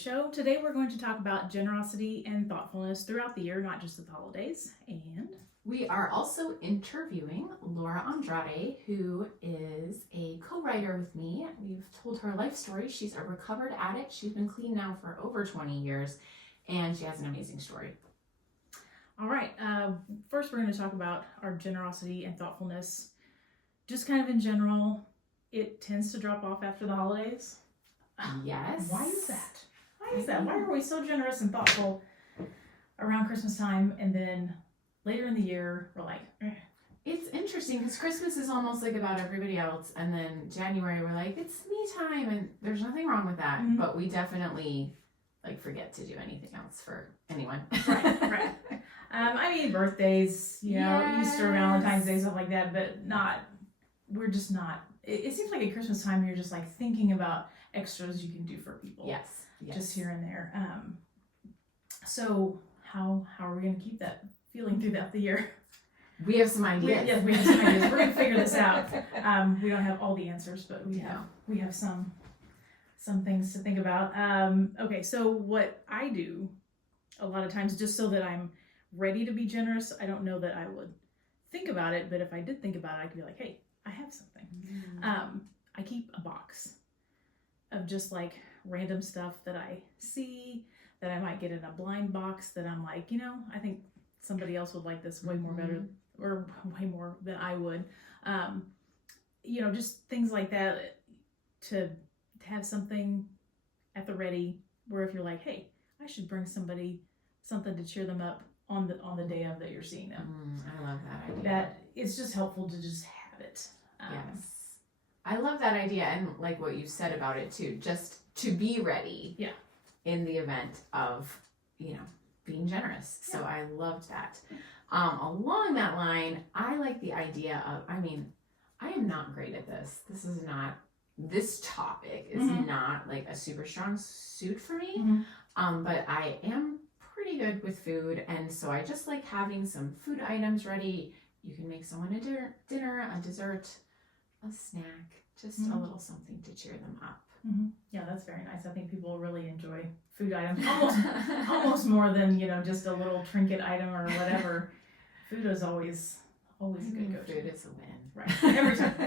show. Today we're going to talk about generosity and thoughtfulness throughout the year, not just at the holidays. And we are also interviewing Laura Andrade, who is a co-writer with me. We've told her life story. She's a recovered addict. She's been clean now for over 20 years, and she has an amazing story. All right. First, we're going to talk about our generosity and thoughtfulness. Just kind of in general, it tends to drop off after the holidays. Yes. Why is that? Why are we so generous and thoughtful around Christmas time, and then later in the year we're like, eh. It's interesting because Christmas is almost like about everybody else, and then January we're like, it's me time, and there's nothing wrong with that, but we definitely like forget to do anything else for anyone. Right. I mean, birthdays, Yes. Easter, Valentine's Day, stuff like that, but we're just not. It seems like at Christmas time you're just like thinking about extras you can do for people. Yes. Just here and there. So how are we going to keep that feeling throughout the year? We have some ideas. We have some ideas. We're going to figure this out. We don't have all the answers, but we have some things to think about. Okay, so what I do a lot of times, just so that I'm ready to be generous, I don't know that I would think about it, but if I did think about it, I could be like, hey, I have something. I keep a box of just like random stuff that I see that I might get in a blind box that I'm like, I think somebody else would like this way more better, or way more than I would. Just things like that, to have something at the ready where if you're like, hey, I should bring somebody something to cheer them up on the day of that you're seeing them. I love that idea. That it's just helpful to just have it. Yes. I love that idea, and like what you said about it too, just to be ready in the event of, being generous. So I loved that. Along that line, I like the idea of, I am not great at this. This topic is not like a super strong suit for me. But I am pretty good with food, and so I just like having some food items ready. You can make someone a dinner, a dessert, a snack, just a little something to cheer them up. Yeah, that's very nice. I think people really enjoy food items almost more than just a little trinket item or whatever. Food is always a good go-to. Food is a win, right?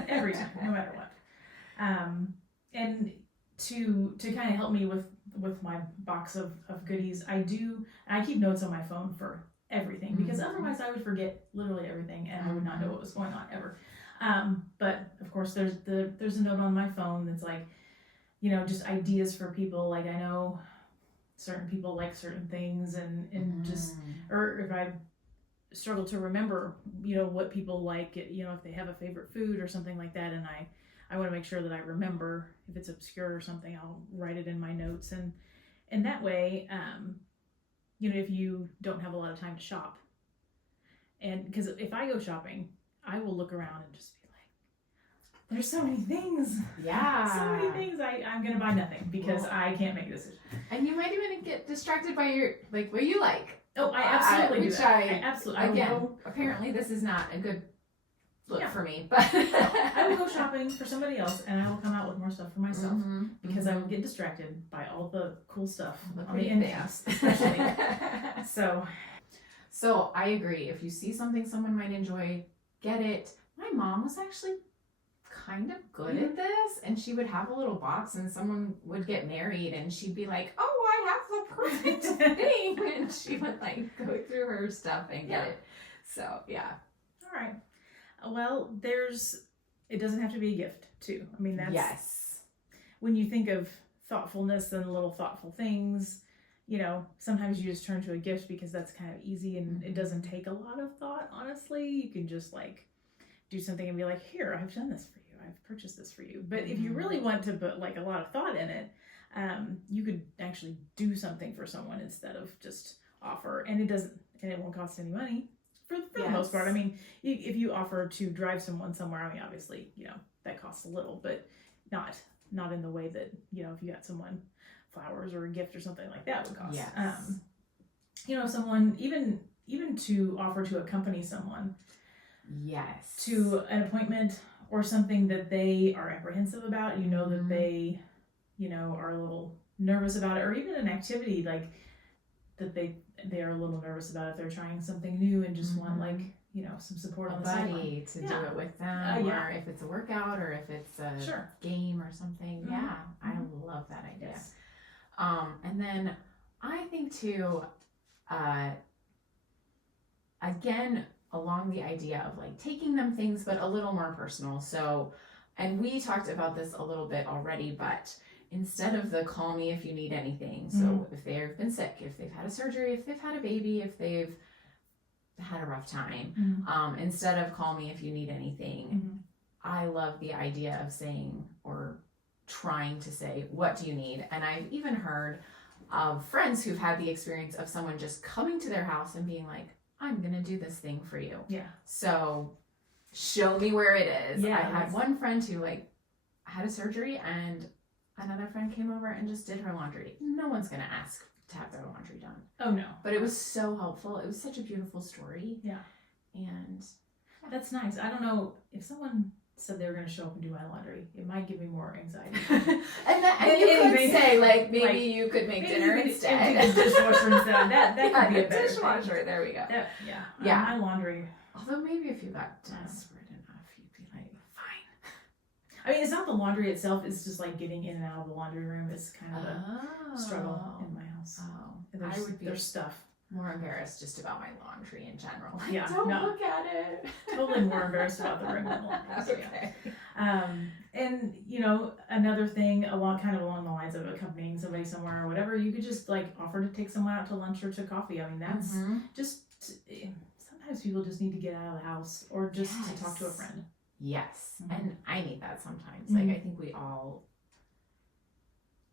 Every time, no matter what. And to kind of help me with my box of goodies, I keep notes on my phone for everything, because otherwise I would forget literally everything and I would not know what was going on ever. But of course there's a note on my phone that's like, just ideas for people. Like, I know certain people like certain things, and just, or if I struggle to remember, what people like, if they have a favorite food or something like that, and I want to make sure that I remember. If it's obscure or something, I'll write it in my notes, and that way, if you don't have a lot of time to shop, and because if I go shopping, I will look around and just be like, there's so many things. Yeah. So many things. I'm going to buy nothing because I can't make a decision. And you might even get distracted by what you like. Oh, I absolutely do that. I absolutely. Again, apparently this is not a good look for me, but I will go shopping for somebody else, and I will come out with more stuff for myself, because I will get distracted by all the cool stuff on the end caps, especially. So I agree. If you see something someone might enjoy, get it. My mom was actually kind of good at this, and she would have a little box, and someone would get married, and she'd be like, oh, I have the perfect thing, and she would like go through her stuff and get it. So All right. Well, it doesn't have to be a gift too. That's when you think of thoughtfulness and little thoughtful things, sometimes you just turn to a gift because that's kind of easy, and it doesn't take a lot of thought, honestly. You can just like do something and be like, here, I've done this for you. I've purchased this for you. But if you really want to put like a lot of thought in it, you could actually do something for someone instead of just offer, and it won't cost any money for the most part. If you offer to drive someone somewhere, obviously, that costs a little, but not in the way that, if you got someone flowers or a gift or something like that would cost. Someone, even to offer to accompany someone to an appointment or something that they are apprehensive about, that they, are a little nervous about it, or even an activity like that they are a little nervous about if they're trying something new and just want like, you know, some support on the buddy to do it with them, or if it's a workout or if it's a game or something. Yeah, I love that idea. Yes. And then I think too, again, along the idea of like taking them things, but a little more personal. So, and we talked about this a little bit already, but instead of the call me if you need anything. So if they've been sick, if they've had a surgery, if they've had a baby, if they've had a rough time, instead of call me if you need anything, I love the idea of saying, or trying to say, what do you need? And I've even heard of friends who've had the experience of someone just coming to their house and being like, I'm going to do this thing for you. Yeah. So show me where it is. Yeah, I had one friend who like had a surgery and another friend came over and just did her laundry. No one's going to ask to have their laundry done. Oh no. But it was so helpful. It was such a beautiful story. Yeah. And that's nice. I don't know if someone said they were going to show up and do my laundry, it might give me more anxiety. and you could say like maybe you could make dinner instead. Empty the dishwasher instead. That could be a better dishwasher. thing. There we go. Yeah. My laundry. Although maybe if you got desperate enough, you'd be like, fine. I mean, it's not the laundry itself. It's just like getting in and out of the laundry room. It's kind of a struggle in my house. Oh, I would be. There's stuff. More embarrassed just about my laundry in general. Yeah, don't look at it. Totally more embarrassed about the room than laundry. Okay. And you know, another thing along the lines of accompanying somebody somewhere or whatever, you could just like offer to take someone out to lunch or to coffee. I mean, that's just sometimes people just need to get out of the house or just to talk to a friend. Yes, and I need that sometimes. Like I think we all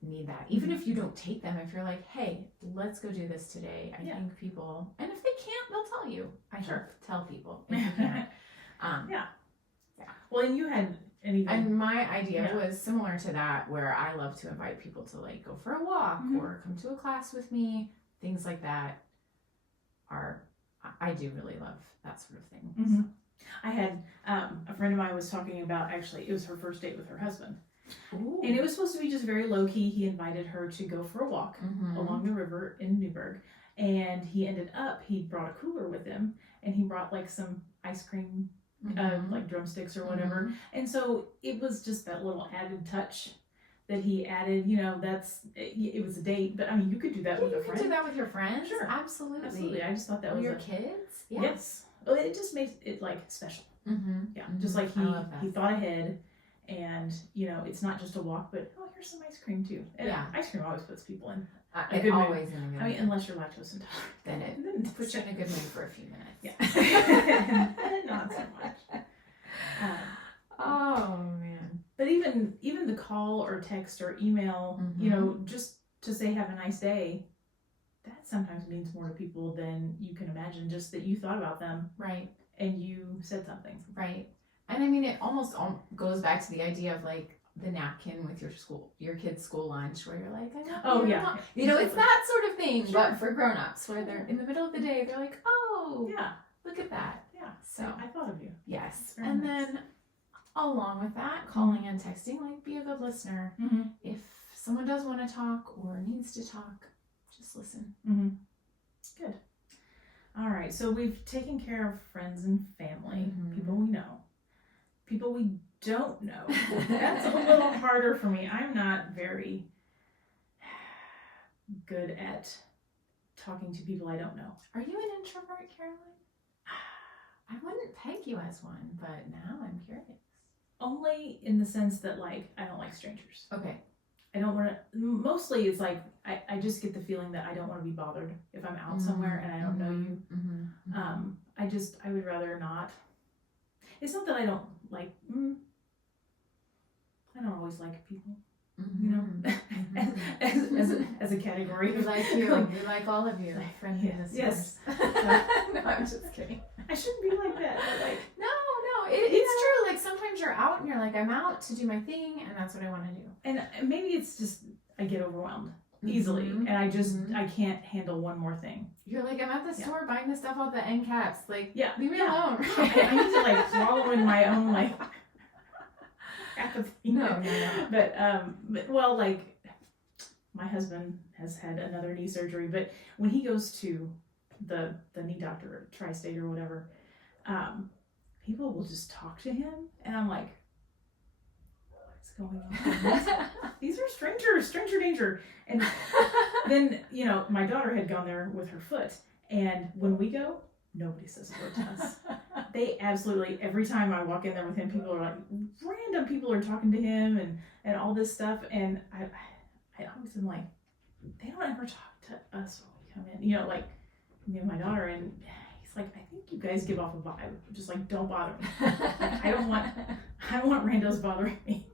need that, even if you don't take them. If you're like, hey, let's go do this today, I think people, and if they can't, they'll tell you. I tell people if you can't. Well, and you had anything, and my idea was similar to that, where I love to invite people to like go for a walk or come to a class with me. Things like that I do really love that sort of thing. So. I had a friend of mine was talking about, actually it was her first date with her husband. Ooh. And it was supposed to be just very low key. He invited her to go for a walk along the river in Newburgh, and he brought a cooler with him, and he brought like some ice cream, like drumsticks or whatever. And so it was just that little added touch that he added. You know, it was a date, but I mean, you could do that with a friend. You could do that with your friends. Sure, absolutely. I just thought that was your kids. Yeah. Yes. Well, it just makes it like special. Yeah, just like he thought ahead. And, you know, it's not just a walk, but, oh, here's some ice cream, too. And ice cream always puts people in a good mood. Always in a good mood. I mean, unless you're lactose intolerant. Then it puts you in a good mood for a few minutes. Yeah. Not so much. Oh, man. But even the call or text or email, you know, just to say have a nice day, that sometimes means more to people than you can imagine. Just that you thought about them. Right. And you said something. Right. And I mean, it almost goes back to the idea of like the napkin with your kid's school lunch, where you're like, you know, it's that sort of thing, but for grown-ups, where they're in the middle of the day, they're like, oh, look at that. Yeah. So I thought of you. Yes. And then along with that, calling and texting, like be a good listener. If someone does want to talk or needs to talk, just listen. Good. All right. So we've taken care of friends and family, people we know. People we don't know. That's a little harder for me. I'm not very good at talking to people I don't know. Are you an introvert, Caroline? I wouldn't peg you as one, but now I'm curious. Only in the sense that, like, I don't like strangers. Okay. I don't want to, mostly it's like, I just get the feeling that I don't want to be bothered if I'm out somewhere and I don't know you. I would rather not. It's not that I don't like, I don't always like people, you know, as a category. We like you, we like all of you. Friendliness. Yes. No, I'm just kidding. I shouldn't be like that, but like. No, it's true. Like sometimes you're out and you're like, I'm out to do my thing and that's what I want to do. And maybe it's just, I get overwhelmed easily and I can't handle one more thing. You're like, I'm at the store buying the stuff off the end caps. Like, leave me alone. I need to like swallow in my own like apathy. No. But well, like my husband has had another knee surgery, but when he goes to the knee doctor, Tri-State or whatever, people will just talk to him, and I'm like, what's going on? These are strangers, stranger danger. And then, you know, my daughter had gone there with her foot, and when we go, nobody says a word to us. They absolutely, every time I walk in there with him, people are like, random people are talking to him and all this stuff, and I always am like, they don't ever talk to us when we come in, you know, like me and my daughter, and he's like, I think you guys give off a vibe, just like, don't bother me. Like, I don't want randos bothering me.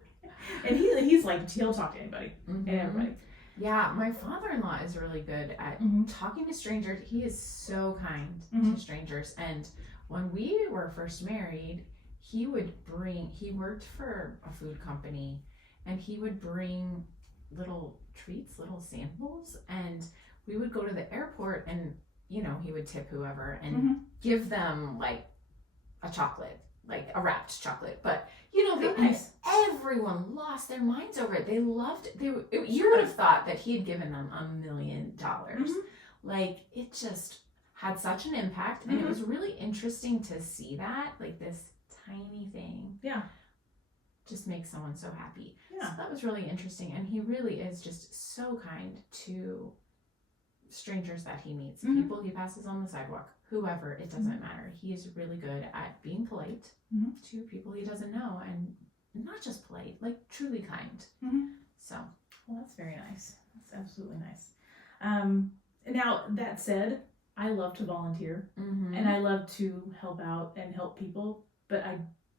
And he's like, he'll talk to anybody and everybody. Yeah, my father-in-law is really good at talking to strangers. He is so kind to strangers. And when we were first married, he worked for a food company, and he would bring little treats, little samples, and we would go to the airport, and, you know, he would tip whoever and give them like a chocolate, like a wrapped chocolate. But, you know, everyone lost their minds over it. They loved it. You would have thought that he had given them $1 million. Like, it just had such an impact, and it was really interesting to see that, like, this tiny thing just makes someone so happy. So that was really interesting, and he really is just so kind to strangers that he meets, people he passes on the sidewalk, whoever, it doesn't matter. He is really good at being polite to people he doesn't know, and not just polite, like truly kind. So, well, that's very nice. That's absolutely nice. Now, that said, I love to volunteer, and I love to help out and help people, but I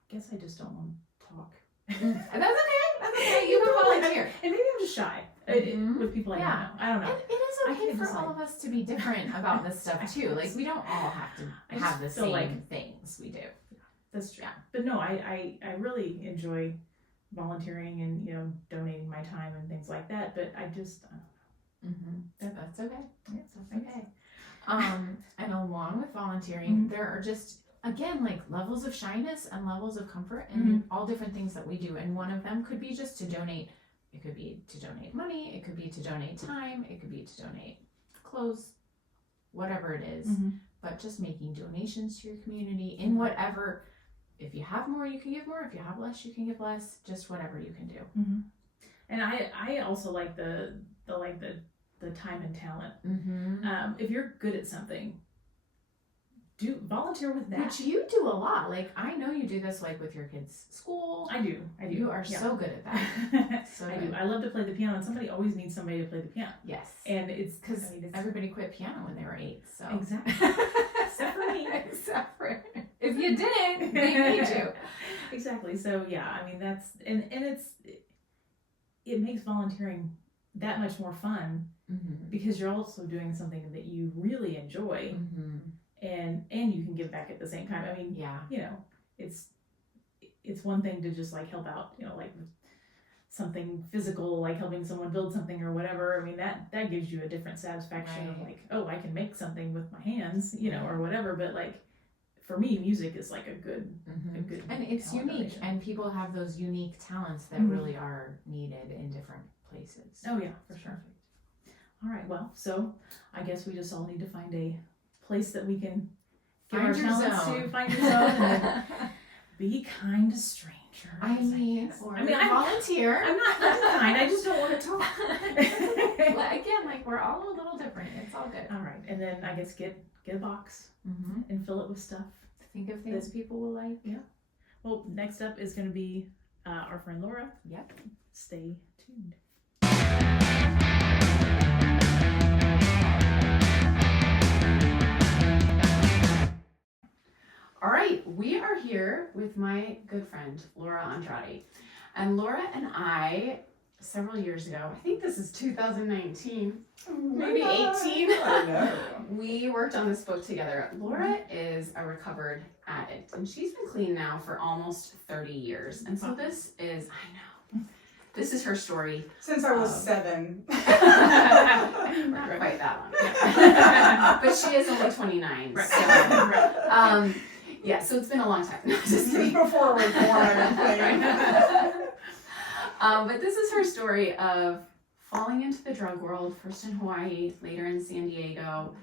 guess I just don't want to talk. That's okay. You can volunteer. And maybe I'm just shy with people I don't know. I don't know. And it is okay for all of us to be different about this stuff too. Like, we don't all have to have the same things we do. That's true. Yeah. But no, I really enjoy volunteering and, you know, donating my time and things like that. But I just, I don't know. That's okay. Yeah, that's okay. And along with volunteering, there are just, again, like levels of shyness and levels of comfort and all different things that we do. And one of them could be just to donate. It could be to donate money. It could be to donate time. It could be to donate clothes, whatever it is. But just making donations to your community in whatever. If you have more, you can give more. If you have less, you can give less. Just whatever you can do. And I also like the time and talent. If you're good at something, do volunteer with that. Which you do a lot. Like, I know you do this, like, with your kids' school. I do. You are so good at that. So I do. I love to play the piano, and somebody always needs somebody to play the piano. Yes. And it's because everybody quit piano when they were 8. So exactly. Except for me. Except for if you didn't, they need you. Exactly. So yeah, I mean, that's and it makes volunteering that much more fun because you're also doing something that you really enjoy. And you can give back at the same time. I mean, you know, it's one thing to just like help out, you know, like something physical, like helping someone build something or whatever. I mean, that gives you a different satisfaction of like, oh, I can make something with my hands, you know, or whatever. But like, for me, music is like a good and it's unique, and people have those unique talents that really are needed in different places. Oh yeah, for sure. All right, well, so I guess we just all need to find a place that we can give our talents to, find your zone, and then be kind to strangers. I mean, volunteer. I'm not unkind. I just don't want to talk. Well, again, like, we're all a little different. It's all good. All right, and then I guess get a box and fill it with stuff. Think of things people will like. Yeah. Well, next up is going to be our friend Laura. Yep. Stay tuned. All right, we are here with my good friend, Laura Andrade. And Laura and I, several years ago, I think this is 2019, maybe 18, I know. we worked on this book together. Laura is a recovered addict, and she's been clean now for almost 30 years. And so this is her story. Since I was 7. Not quite that long. But she is only 29. Right. So, yeah, so it's been a long time. No, just kidding. Before we were born, I think. But this is her story of falling into the drug world, first in Hawaii, later in San Diego,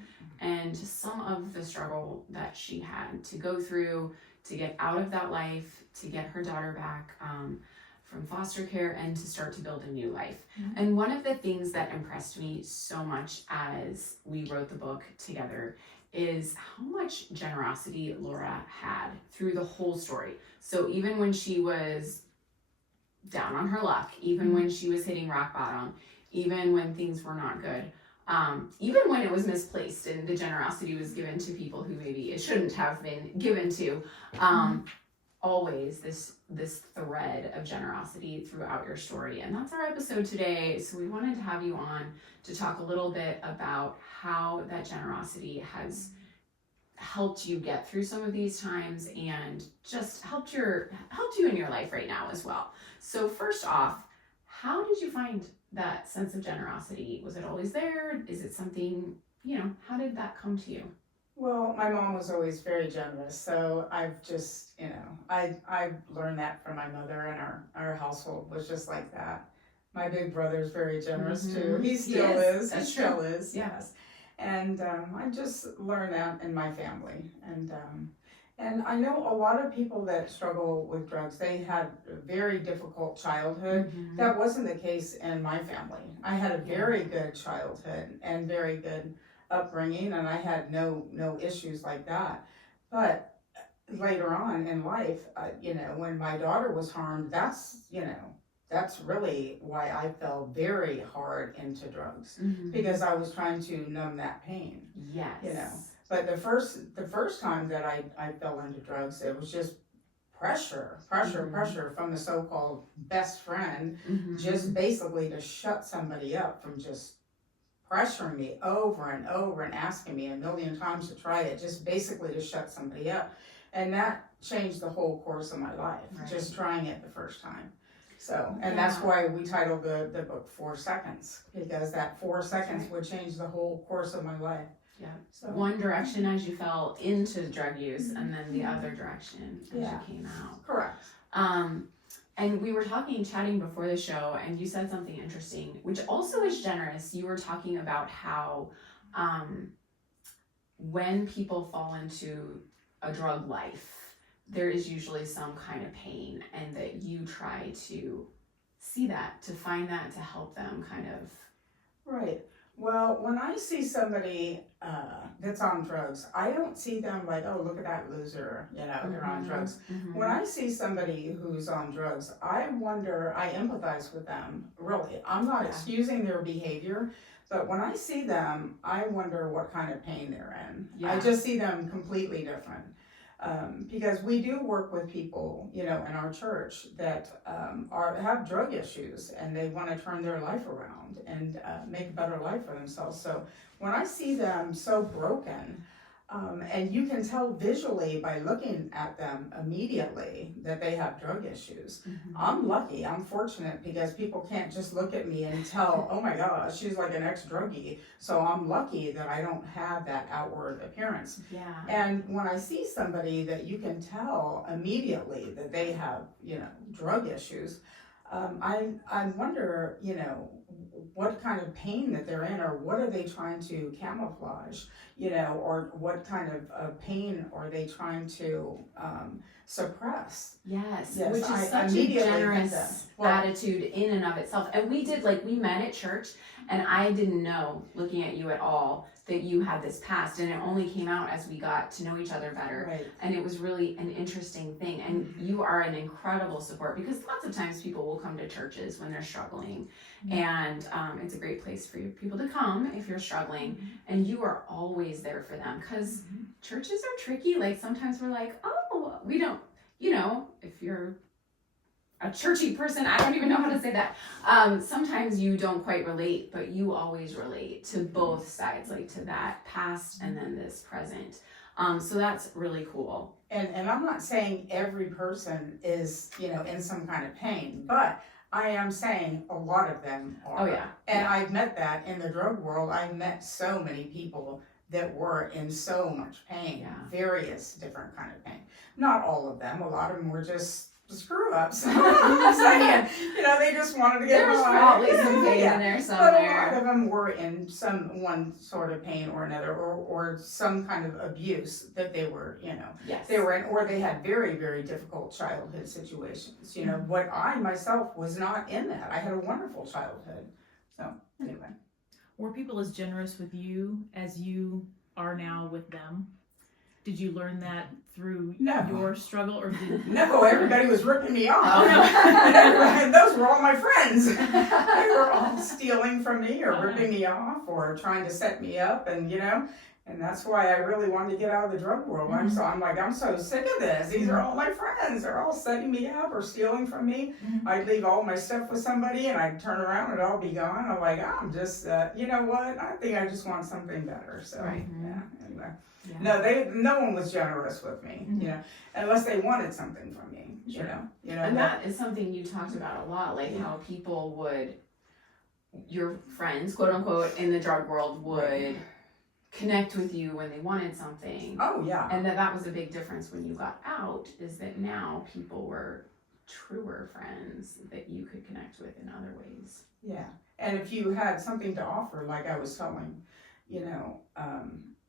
and some of the struggle that she had to go through to get out of that life, to get her daughter back from foster care, and to start to build a new life. Mm-hmm. And one of the things that impressed me so much as we wrote the book together is how much generosity Laura had through the whole story. So even when she was down on her luck, even when she was hitting rock bottom, even when things were not good, even when it was misplaced and the generosity was given to people who maybe it shouldn't have been given to, always this thread of generosity throughout your story. And that's our episode today. So we wanted to have you on to talk a little bit about how that generosity has helped you get through some of these times and just helped you in your life right now as well. So first off, how did you find that sense of generosity? Was it always there? Is it something, how did that come to you? Well, my mom was always very generous, so I've just, I've learned that from my mother, and our household was just like that. My big brother's very generous too. He still is. That's He still true. is. Yeah. Yes. And I just learned that in my family, and I know a lot of people that struggle with drugs. They had a very difficult childhood. Mhm. That wasn't the case in my family. I had a very good childhood and very good upbringing, and I had no issues like that. But later on in life, when my daughter was harmed, that's really why I fell very hard into drugs, Mhm. because I was trying to numb that pain. Yes. But the first time that I fell into drugs, it was just pressure from the so-called best friend, Mhm. just basically to shut somebody up from just pressuring me over and over and asking me a million times to try it, just basically to shut somebody up. And that changed the whole course of my life, Right. just trying it the first time. So, and that's why we titled the book 4 Seconds, because that 4 seconds would change the whole course of my life. Yeah. So One direction as you fell into drug use, and then the other direction as Yeah. you came out. correct. And we were chatting before the show, and you said something interesting, which also is generous. You were talking about how when people fall into a drug life, there is usually some kind of pain, and that you try to see that, to find that, to help them kind of. Right. Well, when I see somebody that's on drugs, I don't see them like, oh, look at that loser, they're on drugs. Mhm. When I see somebody who's on drugs, I empathize with them, really. I'm not excusing their behavior, but when I see them, I wonder what kind of pain they're in. Yeah. I just see them completely different. Because we do work with people, in our church that have drug issues, and they want to turn their life around and make a better life for themselves. So when I see them so broken, and you can tell visually by looking at them immediately that they have drug issues. Mhm. I'm lucky, I'm fortunate, because people can't just look at me and tell, oh my gosh, she's like an ex-druggie. So I'm lucky that I don't have that outward appearance. Yeah. And when I see somebody that you can tell immediately that they have, drug issues, I wonder, what kind of pain that they're in, or what are they trying to camouflage, or what kind of pain are they trying to suppress? Yes, Yes, which is I such a immediately think generous that. Well- attitude in and of itself. And we met at church, and I didn't know, looking at you at all, that you had this past, and it only came out as we got to know each other better. Right. And it was really an interesting thing. And you are an incredible support, because lots of times people will come to churches when they're struggling. And it's a great place for people to come if you're struggling. And you are always there for them, because churches are tricky. Like sometimes we're like, oh, we don't, if you're a churchy person, I don't even know how to say that. Sometimes you don't quite relate, but you always relate to both sides, like to that past and then this present. So that's really cool. And I'm not saying every person is, in some kind of pain, but I am saying a lot of them are. Oh, yeah. And Yeah. I've met that in the drug world. I've met so many people that were in so much pain, Yeah. various different kind of pain. Not all of them. A lot of them were just screw-ups. I'm saying, they just wanted to get There was by. probably some pain in there But a somewhere. lot of them were in one sort of pain or another, or some kind of abuse that they were, Yes. they were in, or they had very, very difficult childhood situations. What I myself was not in that. I had a wonderful childhood. So anyway. Were people as generous with you as you are now with them? Did you learn that through No. your struggle, or did No, everybody was ripping me off. Oh, no. And those were all my friends. They were all stealing from me or ripping me off or trying to set me up, and and that's why I really wanted to get out of the drug world. I'm so sick of this. These are all my friends. They're all setting me up or stealing from me. I'd leave all my stuff with somebody and I'd turn around and it'd all be gone. I'm like, I'm just, you know what? I think I just want something better. So, Right. yeah, anyway. Yeah. No one was generous with me, unless they wanted something from me, And that is something you talked about a lot, like how people would, your friends, quote unquote, in the drug world would connect with you when they wanted something. Oh, yeah. And that was a big difference when you got out, is that now people were truer friends that you could connect with in other ways. Yeah. And if you had something to offer, like I was telling,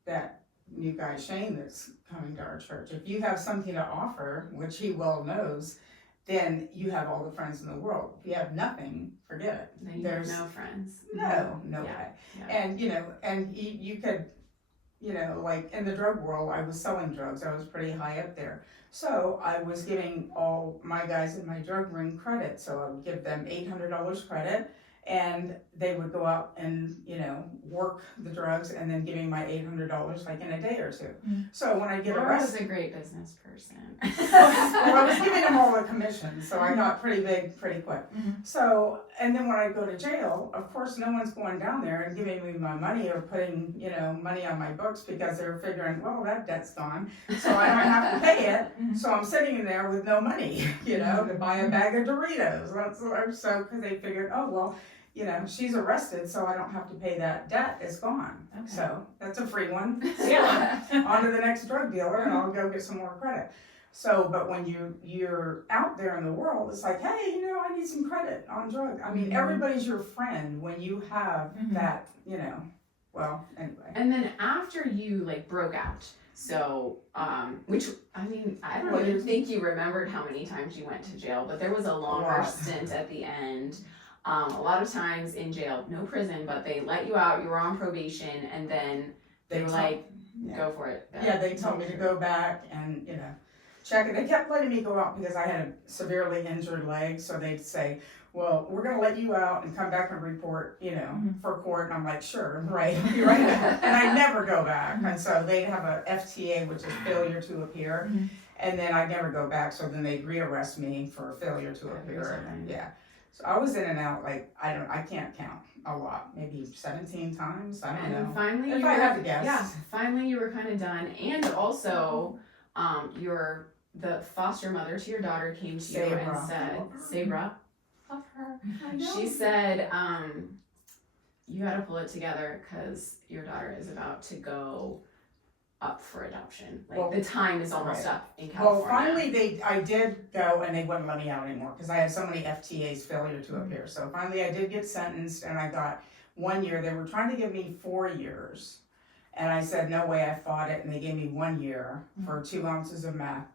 that new guy Shane that's coming to our church, if you have something to offer, which he well knows, then you have all the friends in the world. If you have nothing, forget it. Then you have no friends. No Yeah. way. Yeah. And you could, like in the drug world, I was selling drugs. I was pretty high up there. So I was giving all my guys in my drug ring credit. So I would give them $800 credit, and they would go out and, work the drugs and then give me my $800 like in a day or two. So when I get Laura arrested. was a great business person. Well, I was giving them all the commissions, so I got pretty big pretty quick. So, and then when I go to jail, of course, no one's going down there and giving me my money or putting, money on my books, because they're figuring, well, that debt's gone, so I don't have to pay it. So I'm sitting in there with no money, to buy a bag of Doritos. So, because they figured, oh, well, she's arrested, so I don't have to pay that debt. It's gone. Okay. So that's a free one. Yeah. On to the next drug dealer, and I'll go get some more credit. So, but when you're out there in the world, it's like, hey, I need some credit on drugs. I mean, everybody's your friend when you have that, well, anyway. And then after you broke out, so, which, I mean, I don't even think you remembered how many times you went to jail, but there was a longer stint at the end. A lot of times in jail, no prison, but they let you out, you were on probation, and then they were like, go for it. Yeah, they told me to go back and, check it. They kept letting me go out because I had a severely injured leg, so they'd say, well, we're going to let you out and come back and report, for court. And I'm like, sure, right, I'll be right back. And I never go back. And so they have a FTA, which is failure to appear. And then I never go back, so then they'd rearrest me for failure to appear. And, so I was in and out, I can't count a lot, maybe 17 times, I don't know. And finally, if I had to guess. Yeah, finally you were kind of done. And also, the foster mother to your daughter came to you and said, Sabra, love her. She said, you got to pull it together because your daughter is about to go up for adoption. The time is almost up in California. Well, finally I did go, and they wouldn't let me out anymore because I had so many FTAs, failure to appear. So finally I did get sentenced, and I got 1 year. They were trying to give me 4 years, and I said no way. I fought it, and they gave me 1 year for 2 ounces of meth,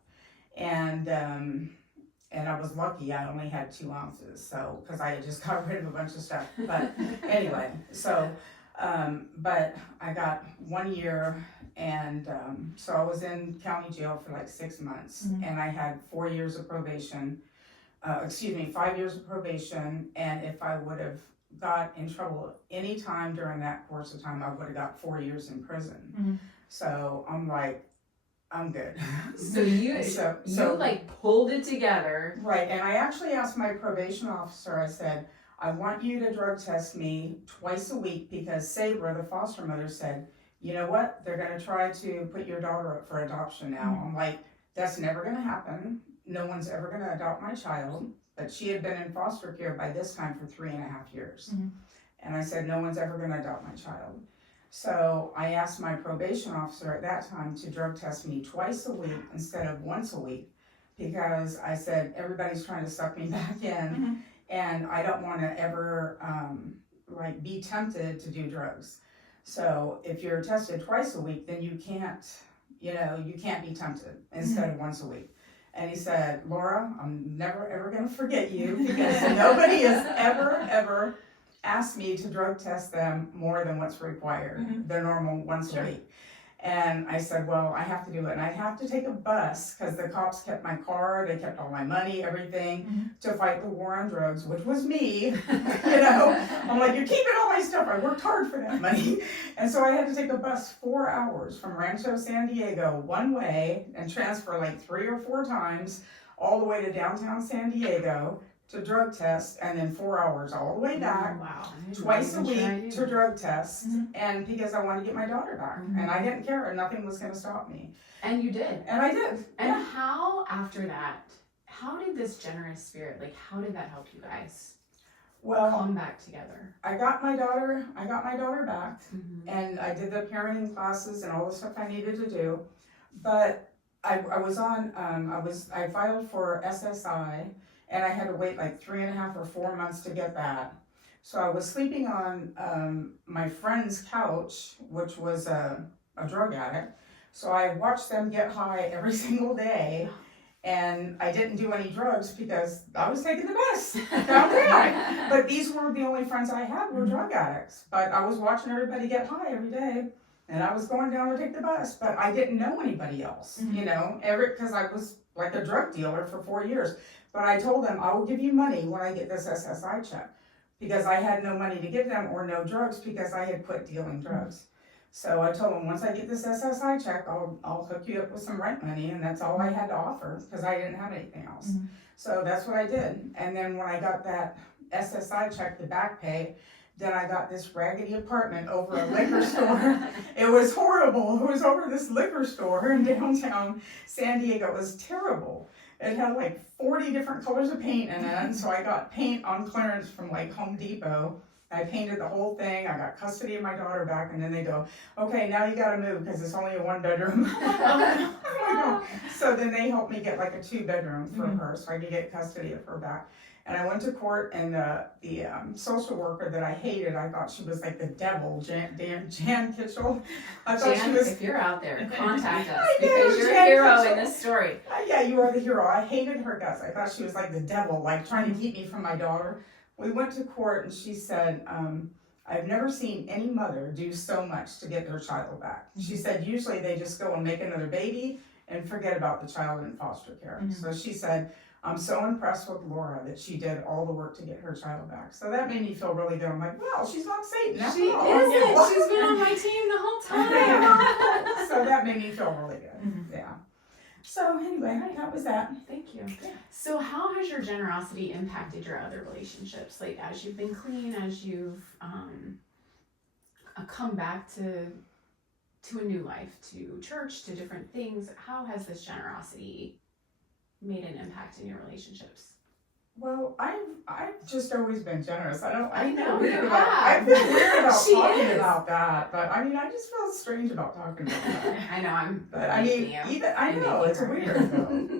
and I was lucky. I only had 2 ounces, so because I had just got rid of a bunch of stuff. But anyway, so but I got 1 year. And so I was in county jail for 6 months, and I had 4 years of probation, 5 years of probation, and if I would have got in trouble any time during that course of time, I would have got 4 years in prison. So I'm like, I'm good. So you pulled it together. Right, and I actually asked my probation officer, I said, I want you to drug test me twice a week, because Sabra, the foster mother, said, you know what, they're going to try to put your daughter up for adoption now. I'm like, that's never going to happen. No one's ever going to adopt my child. But she had been in foster care by this time for 3.5 years. And I said, no one's ever going to adopt my child. So I asked my probation officer at that time to drug test me twice a week instead of once a week, because I said, everybody's trying to suck me back in, and I don't want to ever like be tempted to do drugs. So if you're tested twice a week, then you can't be tempted instead of once a week. And he said, Laura, I'm never ever going to forget you, because nobody has ever asked me to drug test them more than what's required, the normal once a week. And I said, well, I have to do it. And I'd have to take a bus, because the cops kept my car, they kept all my money, everything, to fight the war on drugs, which was me. I'm like, you're keeping all my stuff. I worked hard for that money. And so I had to take a bus 4 hours from Rancho San Diego one way and transfer like 3 or 4 times all the way to downtown San Diego to drug test, and then 4 hours all the way back, twice a week to drug test, and because I wanted to get my daughter back, and I didn't care, nothing was going to stop me. And you did. And I did. And how, after that, how did this generous spirit, like, how did that help you guys come back together? I got my daughter back, and I did the parenting classes and all the stuff I needed to do, but I filed for SSI, and I had to wait like 3.5 or 4 months to get that. So I was sleeping on my friend's couch, which was a drug addict. So I watched them get high every single day, and I didn't do any drugs because I was taking the bus downtown. But these were the only friends I had were drug addicts. But I was watching everybody get high every day, and I was going down to take the bus. But I didn't know anybody else, because I was like a drug dealer for 4 years. But I told them, I will give you money when I get this SSI check, because I had no money to give them or no drugs, because I had quit dealing drugs. So I told them, once I get this SSI check, I'll hook you up with some rent money, and that's all I had to offer, because I didn't have anything else. So that's what I did. And then when I got that SSI check, the back pay, then I got this raggedy apartment over a liquor store. It was horrible. It was over this liquor store in downtown San Diego. It was terrible. It had like 40 different colors of paint in it, and so I got paint on clearance from like Home Depot. I painted the whole thing. I got custody of my daughter back, and then they go, okay, now you gotta move because it's only a 1-bedroom. So then they helped me get like a 2-bedroom for her, so I could get custody of her back. And I went to court, and the social worker that I hated, I thought she was like the devil, Jan Kitchell. I thought she was. If you're out there, contact us, because you're a hero in this story. Yeah, you are the hero. I hated her guts. I thought she was like the devil, like trying to keep me from my daughter. We went to court, and she said, I've never seen any mother do so much to get their child back. She said usually they just go and make another baby and forget about the child in foster care. So she said, I'm so impressed with Laura that she did all the work to get her child back. So that made me feel really good. I'm like, well, she's not Satan after all. She isn't. She's been on my team the whole time. So that made me feel really good. Yeah. So anyway, that was that. Thank you. Yeah. So how has your generosity impacted your other relationships? Like, as you've been clean, as you've come back to a new life, to church, to different things, how has this generosity made an impact in your relationships? Well, I've just always been generous. I know weird you about, have. I've been weird about She talking is. about that, but I mean, I just feel strange about talking about that. I know But I mean, I know it's weird though.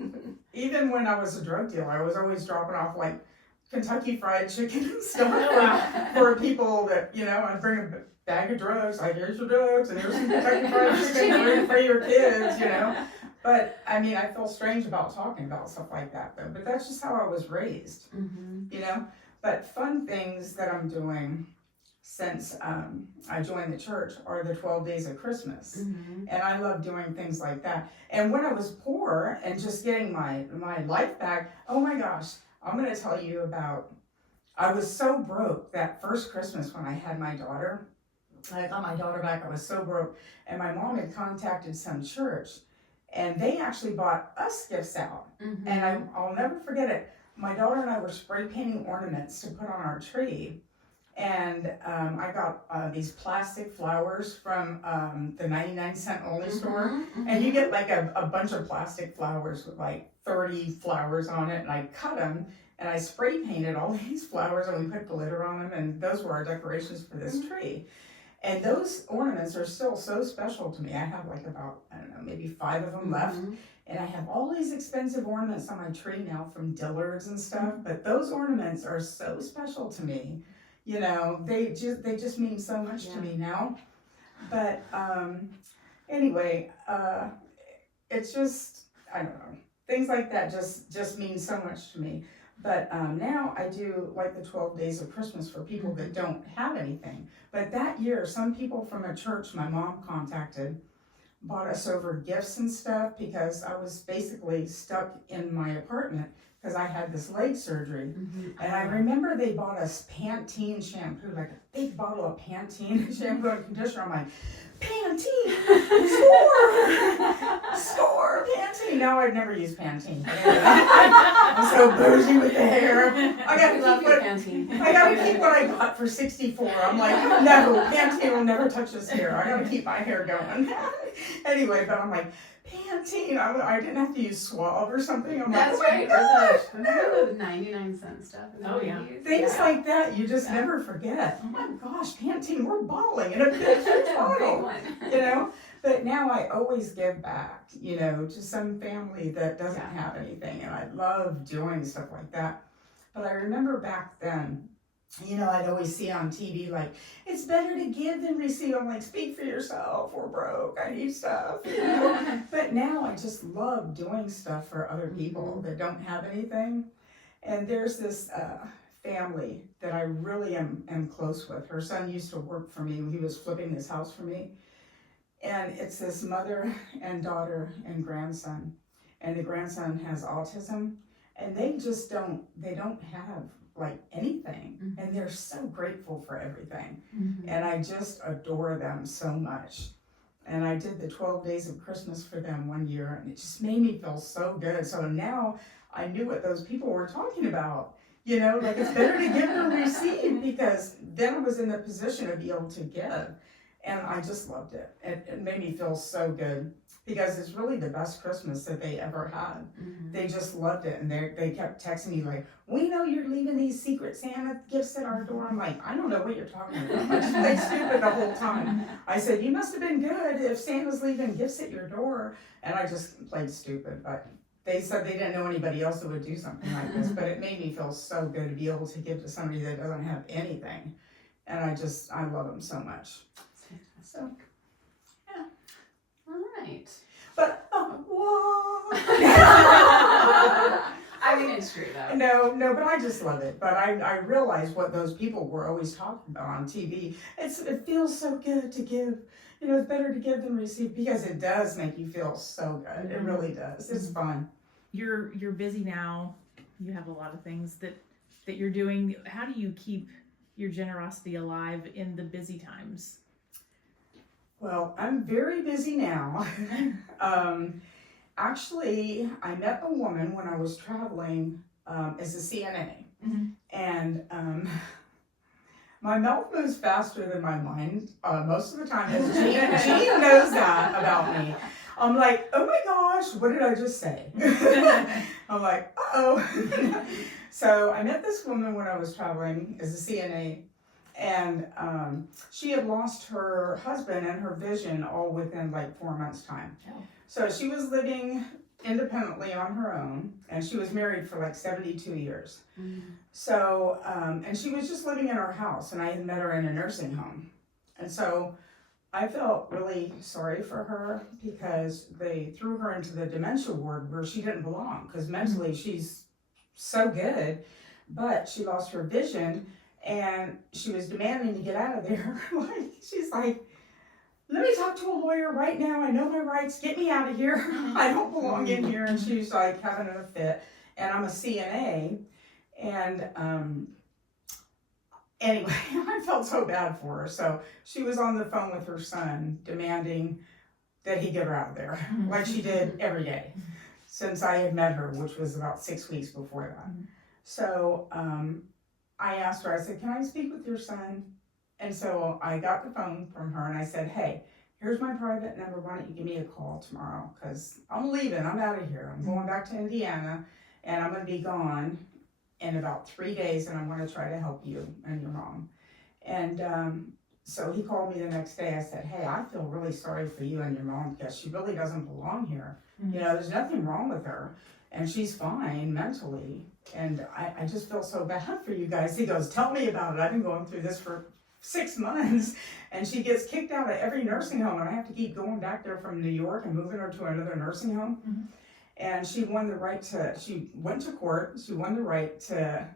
Even when I was a drug dealer, I was always dropping off like Kentucky Fried Chicken and stuff for people that, I'd bring a bag of drugs, like, here's your drugs, and here's some Kentucky Fried Chicken for your kids, But I mean, I feel strange about talking about stuff like that though, but that's just how I was raised, But fun things that I'm doing since I joined the church are the 12 days of Christmas. And I love doing things like that. And when I was poor and just getting my life back, oh my gosh, I'm going to tell you about, I was so broke that first Christmas when I had my daughter. I got my daughter back, I was so broke. And my mom had contacted some church, and they actually bought us gifts out. And I'll never forget it. My daughter and I were spray painting ornaments to put on our tree. And I got these plastic flowers from the 99-cent only store. And you get like a bunch of plastic flowers with like 30 flowers on it. And I cut them and I spray painted all these flowers, and we put glitter on them. And those were our decorations for this tree. And those ornaments are still so special to me. I have like about, I don't know, maybe 5 of them left. And I have all these expensive ornaments on my tree now from Dillard's and stuff, but those ornaments are so special to me. You know, they just mean so much to me now. But anyway, it's just, I don't know, things like that just mean so much to me. But now I do like the 12 days of Christmas for people that don't have anything. But that year, some people from a church my mom contacted bought us over gifts and stuff because I was basically stuck in my apartment because I had this leg surgery. And I remember they bought us Pantene shampoo, like a big bottle of Pantene shampoo and conditioner. I'm like, Pantene, score, Pantene. Now I'd never use Pantene. But anyway, I'm so bougie with the hair. I gotta keep what I got for 64. I'm like, no, Pantene will never touch this hair. I gotta keep my hair going. Anyway, but I'm like, Pantene. I didn't have to use Suave or something. I'm That's like, right. Remember the 99-cent stuff? Things like that you just never forget. Oh my gosh, Pantene, we're balling in a big huge bottle. You know? But now I always give back, you know, to some family that doesn't have anything. And I love doing stuff like that. But I remember back then, you know, I'd always see on TV, like, it's better to give than receive. I'm like, speak for yourself. We're broke. I need stuff. You know? But now I just love doing stuff for other people that don't have anything. And there's this family that I really am close with. Her son used to work for me. He was flipping this house for me. And it's this mother and daughter and grandson. And the grandson has autism. And they just don't have like anything. And they're so grateful for everything. And I just adore them so much. And I did the 12 days of Christmas for them one year, and it just made me feel so good. So now I knew what those people were talking about. You know, like it's better to give than receive, because then I was in the position to be able to give. And I just loved it. It made me feel so good, because it's really the best Christmas that they ever had. They just loved it. And they kept texting me like, we know you're leaving these Secret Santa gifts at our door. I'm like, I don't know what you're talking about. I just played stupid the whole time. I said, you must have been good if Santa's leaving gifts at your door. And I just played stupid. But they said they didn't know anybody else that would do something like this. But it made me feel so good to be able to give to somebody that doesn't have anything. And I love them so much. So, yeah. All right. But, what? I mean, it's true though. No, but I just love it. But I realize what those people were always talking about on TV. It feels so good to give. You know, it's better to give than receive, because it does make you feel so good. It really does. It's fun. You're busy now. You have a lot of things that you're doing. How do you keep your generosity alive in the busy times? Well, I'm very busy now. Actually, I met a woman when I was traveling as a CNA. And my mouth moves faster than my mind most of the time. As Jean knows that about me. I'm like, oh my gosh, what did I just say? I'm like, uh-oh. So I met this woman when I was traveling as a CNA. And she had lost her husband and her vision all within like 4 months' time. So she was living independently on her own, and she was married for like 72 years. So, and she was just living in her house, and I had met her in a nursing home. And so I felt really sorry for her, because they threw her into the dementia ward where she didn't belong, because mentally she's so good, but she lost her vision. And she was demanding to get out of there. She's like, let me talk to a lawyer right now. I know my rights. Get me out of here. I don't belong in here. And she's like having a fit. And I'm a CNA. And anyway, I felt so bad for her. So she was on the phone with her son demanding that he get her out of there, like she did every day since I had met her, which was about 6 weeks before that. So I asked her, I said, can I speak with your son? And so I got the phone from her and I said, hey, here's my private number. Why don't you give me a call tomorrow? Because I'm leaving. I'm out of here. I'm going back to Indiana, and I'm going to be gone in about 3 days, and I'm going to try to help you and your mom. And so he called me the next day. I said, hey, I feel really sorry for you and your mom, because she really doesn't belong here. You know, there's nothing wrong with her, and she's fine mentally. And I just feel so bad for you guys. He goes, tell me about it. I've been going through this for 6 months, and she gets kicked out of every nursing home, and I have to keep going back there from New York and moving her to another nursing home. And she won the right to, she went to court, she won the right to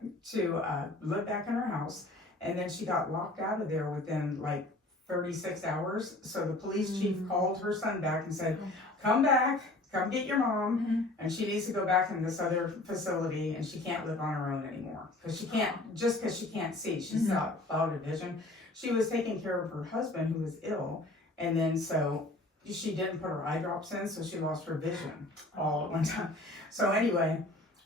live back in her house, and then she got locked out of there within like 36 hours. So the police chief called her son back and said, come back, come get your mom, and she needs to go back in this other facility, and she can't live on her own anymore. Because she can't, just because she can't see, she's out of vision. She was taking care of her husband who was ill, and then so she didn't put her eye drops in, so she lost her vision all at one time. So anyway,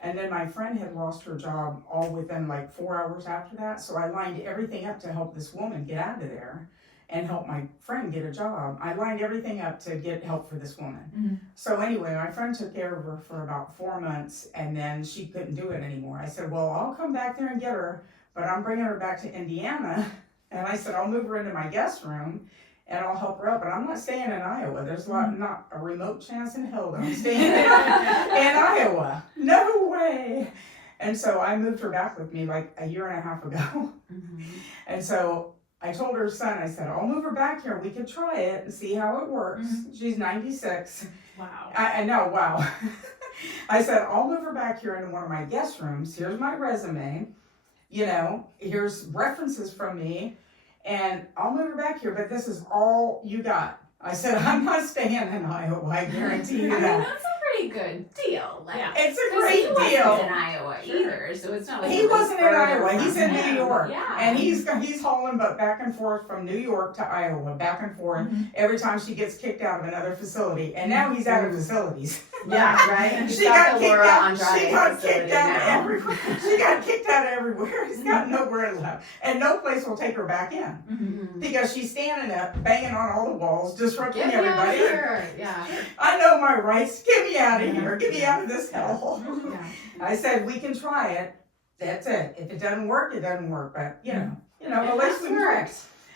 and then my friend had lost her job all within like 4 hours after that, so I lined everything up to help this woman get out of there and help my friend get a job. I lined everything up to get help for this woman. So anyway, my friend took care of her for about 4 months, and then she couldn't do it anymore. I said, well, I'll come back there and get her, but I'm bringing her back to Indiana. And I said, I'll move her into my guest room and I'll help her out, but I'm not staying in Iowa. There's not a remote chance in hell that I'm staying in Iowa. No way. And so I moved her back with me like a year and a half ago. And so I told her son, I said, I'll move her back here. We could try it and see how it works. She's 96. Wow. I know, wow. I said, I'll move her back here into one of my guest rooms. Here's my resume. You know, here's references from me, and I'll move her back here, but this is all you got. I said, I'm not staying in Iowa, I guarantee you I mean, that. that's a pretty good deal. Like, It's a 'cause great he deal. wasn't in Iowa either, so it's not like He was wasn't in further Iowa, from he's in him. New York. Yeah. And he's hauling but back and forth from New York to Iowa, back and forth, every time she gets kicked out of another facility. And now he's out of facilities. Yeah, right? She got the kicked Laura out. Andrade She got facility kicked out of now. everywhere. She got kicked out of everywhere. He's got nowhere left, and no place will take her back in because she's standing up, banging on all the walls, disrupting Get me out of everybody. here. Yeah. I know my rights. Get me out of here. Get me out of this hellhole. Yeah. I said we can try it. That's it. If it doesn't work, it doesn't work. But you know, at least we tried.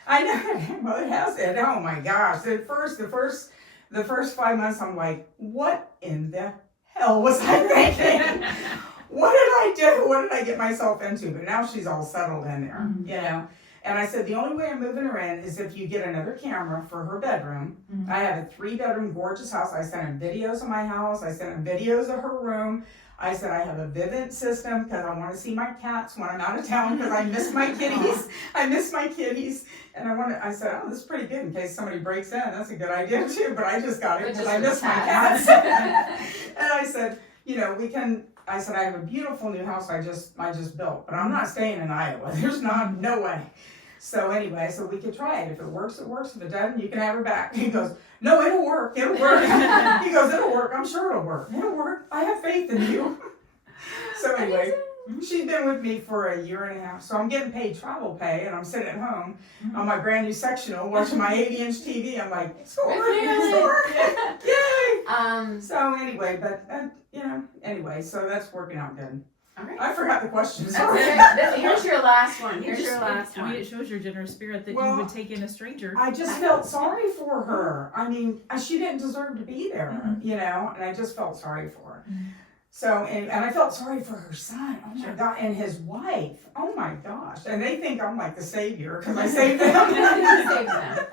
I know. Well, it has it. Oh my gosh! At first, the first 5 months, I'm like, what in the hell was I thinking? What did I do? What did I get myself into? But now she's all settled in there, you know. And I said, the only way I'm moving her in is if you get another camera for her bedroom. I have a 3-bedroom gorgeous house. I sent him videos of my house. I sent him videos of her room. I said, I have a Vivint system because I want to see my cats when I'm out of town because I miss my kitties. I miss my kitties. And I said, oh, this is pretty good in case somebody breaks in. That's a good idea too. But I just got it because I miss my cats. And I said, you know, I said, I have a beautiful new house I just built, but I'm not staying in Iowa. There's no way. So anyway, so we could try it. If it works, it works. If it doesn't, you can have her back. He goes, no, it'll work. It'll work. He goes, it'll work. I'm sure it'll work. It'll work. I have faith in you. So anyway, she's been with me for a year and a half. So I'm getting paid travel pay, and I'm sitting at home on my brand new sectional watching my 80-inch TV. I'm like, it's going to work. It's going to work. Yay. So anyway, but anyway, so that's working out good. All right. I forgot the question. That's Sorry. it. Here's your last one. Here's It your just- last I mean, one. it shows your generous spirit that Well, you would take in a stranger. I just felt sorry for her. I mean, she didn't deserve to be there, you know, and I just felt sorry for her. So, and I felt sorry for her son. Oh my God, and his wife. Oh my gosh. And they think I'm like the savior because I saved them. You saved them.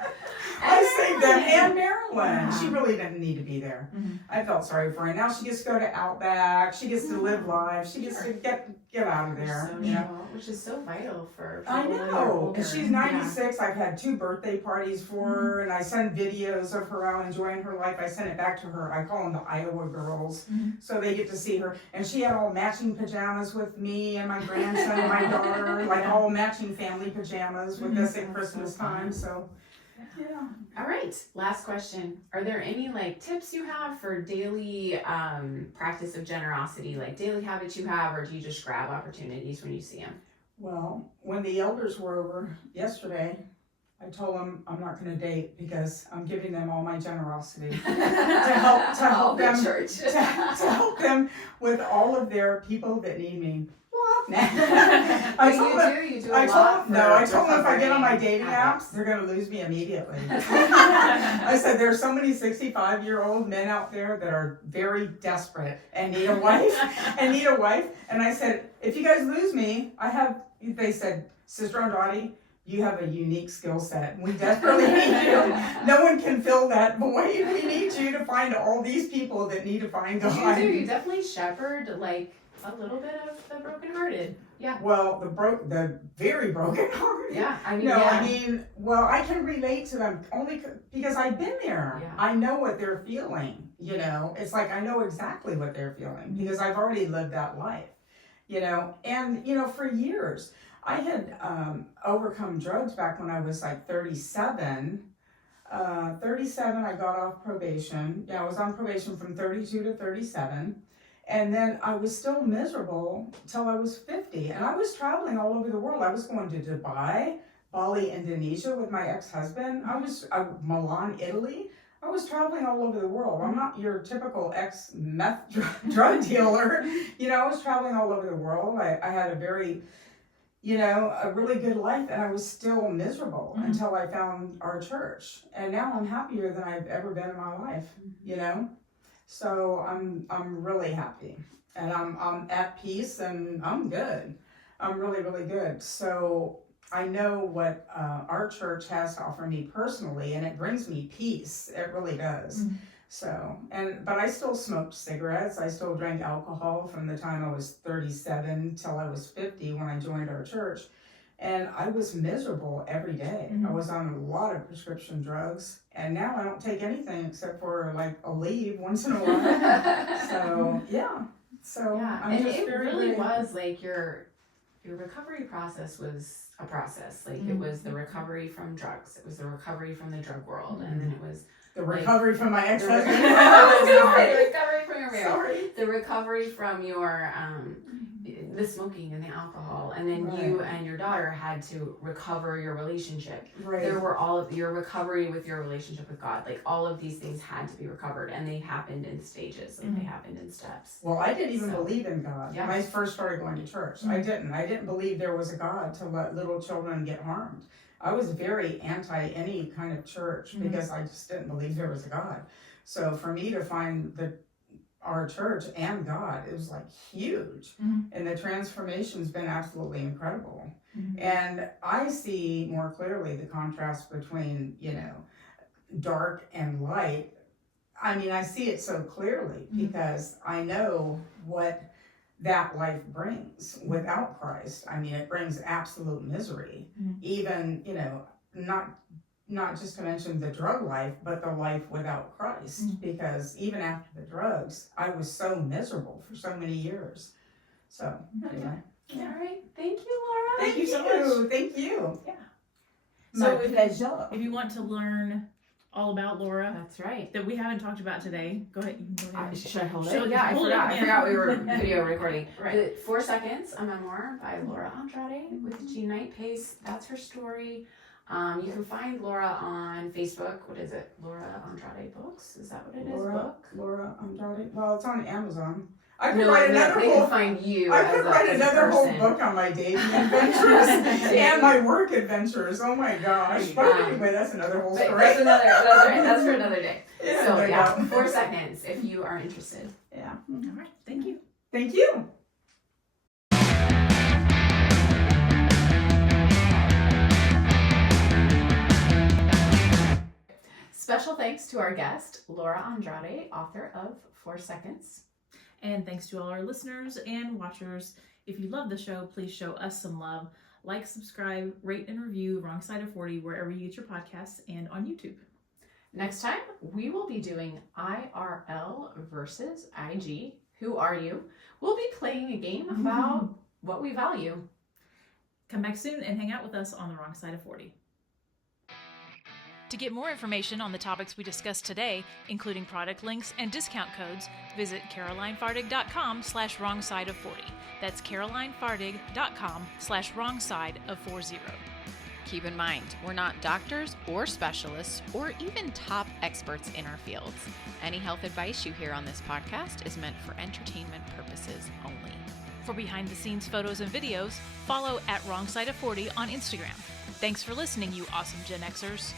I saved them and Marilyn. Yeah. She really didn't need to be there. I felt sorry for her. Now she gets to go to Outback. She gets to live life. She gets to get out of there. So you know? chill, which is so vital for I people when they're know. older. And she's 96. I've had 2 birthday parties for her, and I send videos of her out enjoying her life. I send it back to her. I call them the Iowa girls, so they get to see her. And she had all matching pajamas with me and my grandson and my daughter, like all matching family pajamas with us at Christmas time. So, yeah. All right, last question. Are there any like tips you have for daily practice of generosity, like daily habits you have, or do you just grab opportunities when you see them? Well, when the elders were over yesterday, I told them I'm not going to date because I'm giving them all my generosity to help them church. to help them with all of their people that need me. I told them, you do a lot for I told them if I get on my recovering dating addicts. apps, they're going to lose me immediately. I said, there's so many 65-year-old men out there that are very desperate and need a wife, And I said, if you guys lose me, they said, Sister Andrade, you have a unique skill set. We desperately need you. No one can fill that void. We need you to find all these people that need to find God. You do. You definitely shepherd like a little bit of the brokenhearted. Yeah. Well, the very brokenhearted. Yeah. I can relate to them only because I've been there. Yeah. I know what they're feeling. It's like I know exactly what they're feeling because I've already lived that life. And for years. I had overcome drugs back when I was like 37. 37, I got off probation. I was on probation from 32 to 37. And then I was still miserable till I was 50. And I was traveling all over the world. I was going to Dubai, Bali, Indonesia with my ex-husband. I was Milan, Italy. I was traveling all over the world. I'm not your typical ex-meth drug dealer. I was traveling all over the world. I had a very... a really good life, and I was still miserable until I found our church. And now I'm happier than I've ever been in my life, So I'm really happy, and I'm at peace, and I'm good. I'm really, really good. So I know what our church has to offer me personally, and it brings me peace. It really does. So, but I still smoked cigarettes. I still drank alcohol from the time I was 37 till I was 50 when I joined our church. And I was miserable every day. I was on a lot of prescription drugs. And now I don't take anything except for like a leave once in a while. So, yeah. So, yeah. I'm And just it very, really very... was like your recovery process was a process. Like it was the recovery from drugs. It was the recovery from the drug world. And then it was The recovery from my ex-husband. the recovery from your marriage. Sorry. The recovery from your the smoking and the alcohol, and then you and your daughter had to recover your relationship. Right. There were all of your recovery with your relationship with God. Like all of these things had to be recovered, and they happened in stages. Like they happened in steps. Well, I didn't even believe in God when I first started going to church. I didn't believe there was a God to let little children get harmed. I was very anti any kind of church because I just didn't believe there was a God. So for me to find our church and God, it was like huge. And the transformation's been absolutely incredible. And I see more clearly the contrast between, dark and light. I mean, I see it so clearly because I know what that life brings without Christ. I mean, it brings absolute misery. Even, not just to mention the drug life, but the life without Christ. Because even after the drugs, I was so miserable for so many years. So, anyway. All right. Thank you, Laura. Thank you so much. Thank you. Yeah. My So pleasure. if you want to learn all about Laura That's right. that we haven't talked about today, go ahead. You can go ahead. Should I hold Show- it? Yeah, I hold it, forgot. I yeah. forgot we were video recording. Right. 4 Seconds, a memoir by Laura Andrade with G Knight Pace. That's her story. You can find Laura on Facebook. What is it? Laura Andrade Books? Is that what it is? Book? Laura Andrade. Well, it's on Amazon. I could No, write they another can whole. find you. I could write another whole book on my dating adventures and my work adventures. Oh my gosh! But anyway, that's another whole story. That's that's for another day. Yeah, So there you yeah, go. 4 Seconds if you are interested. Yeah. All right. Thank you. Thank you. Special thanks to our guest, Laura Andrade, author of 4 Seconds. And thanks to all our listeners and watchers. If you love the show, please show us some love. Like, subscribe, rate, and review Wrong Side of 40 wherever you get your podcasts and on YouTube. Next time, we will be doing IRL versus IG. Who are you? We'll be playing a game about what we value. Come back soon and hang out with us on the Wrong Side of 40. To get more information on the topics we discussed today, including product links and discount codes, visit carolinefardig.com/wrongsideof40. That's carolinefardig.com/wrongsideof40. Keep in mind, we're not doctors or specialists or even top experts in our fields. Any health advice you hear on this podcast is meant for entertainment purposes only. For behind the scenes photos and videos, follow at Wrong Side of 40 on Instagram. Thanks for listening, you awesome Gen Xers.